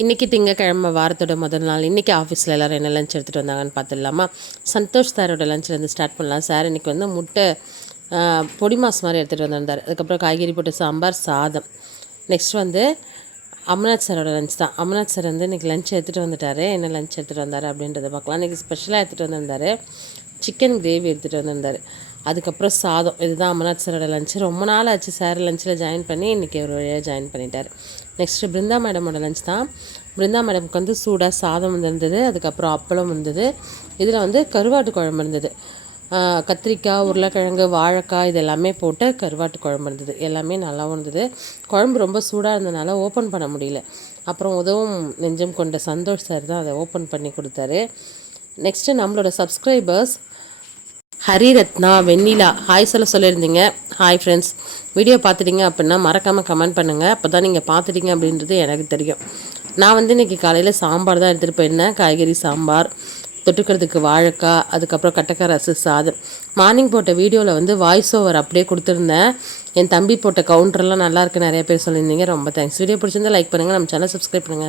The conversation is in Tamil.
இன்றைக்கி திங்கக்கிழமை வாரத்தோட முதல் நாள். இன்றைக்கி ஆஃபீஸில் எல்லோரும் என்ன லஞ்ச் எடுத்துகிட்டு வந்தாங்கன்னு பார்த்துடலாமா? சந்தோஷ் சாரோட லஞ்சிலேருந்து ஸ்டார்ட் பண்ணலாம். சார் இன்றைக்கி வந்து முட்டை பொடி மாஸ் மாதிரி எடுத்துகிட்டு வந்திருந்தார். அதுக்கப்புறம் காய்கறி போட்டு சாம்பார், சாதம். நெக்ஸ்ட் வந்து அமர்நாத் சாரோட லஞ்ச் தான். அமர்நாத் சார் வந்து இன்றைக்கி லஞ்ச் எடுத்துகிட்டு வந்துட்டார். என்ன லஞ்ச் எடுத்துகிட்டு வந்தார் அப்படின்றத பார்க்கலாம். இன்றைக்கி ஸ்பெஷலாக எடுத்துகிட்டு வந்திருந்தார், சிக்கன் கிரேவி எடுத்துகிட்டு வந்திருந்தார். அதுக்கப்புறம் சாதம். இதுதான் அமர்நாத் சாரோட லஞ்சு. ரொம்ப நாள் ஆச்சு சார் லஞ்சில் ஜாயின் பண்ணி, இன்றைக்கி ஒரு வழியாக ஜாயின் பண்ணிட்டார். நெக்ஸ்ட்டு பிருந்தா மேடமோட லஞ்ச் தான். பிருந்தா மேடமுக்கு வந்து சூடாக சாதம் இருந்தது, அதுக்கப்புறம் அப்பளம் இருந்தது. இதில் வந்து கருவாட்டு குழம்பு இருந்தது. கத்திரிக்காய், உருளைக்கிழங்கு, வாழைக்காய் இது எல்லாமே போட்டு கருவாட்டு குழம்பு இருந்தது. எல்லாமே நல்லாவும் இருந்தது. குழம்பு ரொம்ப சூடாக இருந்ததுனால ஓப்பன் பண்ண முடியல. அப்புறம் உதவும் நெஞ்சம் கொண்ட சந்தோஷ் சார் தான் அதை ஓப்பன் பண்ணி கொடுத்தாரு. நெக்ஸ்ட்டு நம்மளோட சப்ஸ்கிரைபர்ஸ் ஹரிரத்னா, வெண்ணிலா ஹாய் சொல்லியிருந்தீங்க. ஹாய் ஃப்ரெண்ட்ஸ், வீடியோ பார்த்துட்டிங்க அப்படின்னா மறக்காமல் கமெண்ட் பண்ணுங்கள். அப்போ தான் நீங்கள் பார்த்துட்டிங்க அப்படின்றது எனக்கு தெரியும். நான் வந்து இன்றைக்கி காலையில் சாம்பார் தான் எடுத்துகிட்டு போயிருந்தேன். காய்கறி சாம்பார், தொட்டுக்கிறதுக்கு வாழைக்காய், அதுக்கப்புறம் கட்டக்காய் ரசம், சாதம். மார்னிங் போட்ட வீடியோவில் வந்து வாய்ஸ் ஓவர் அப்படியே கொடுத்துருந்தேன். என் தம்பி போட்ட கவுண்டர்லாம் நல்லாயிருக்கு, நிறைய பேர் சொல்லியிருந்தீங்க. ரொம்ப தேங்க்ஸ். வீடியோ பிடிச்சிருந்தா லைக் பண்ணுங்கள், நம்ம சேனல் சப்ஸ்கிரைப் பண்ணுங்கள்.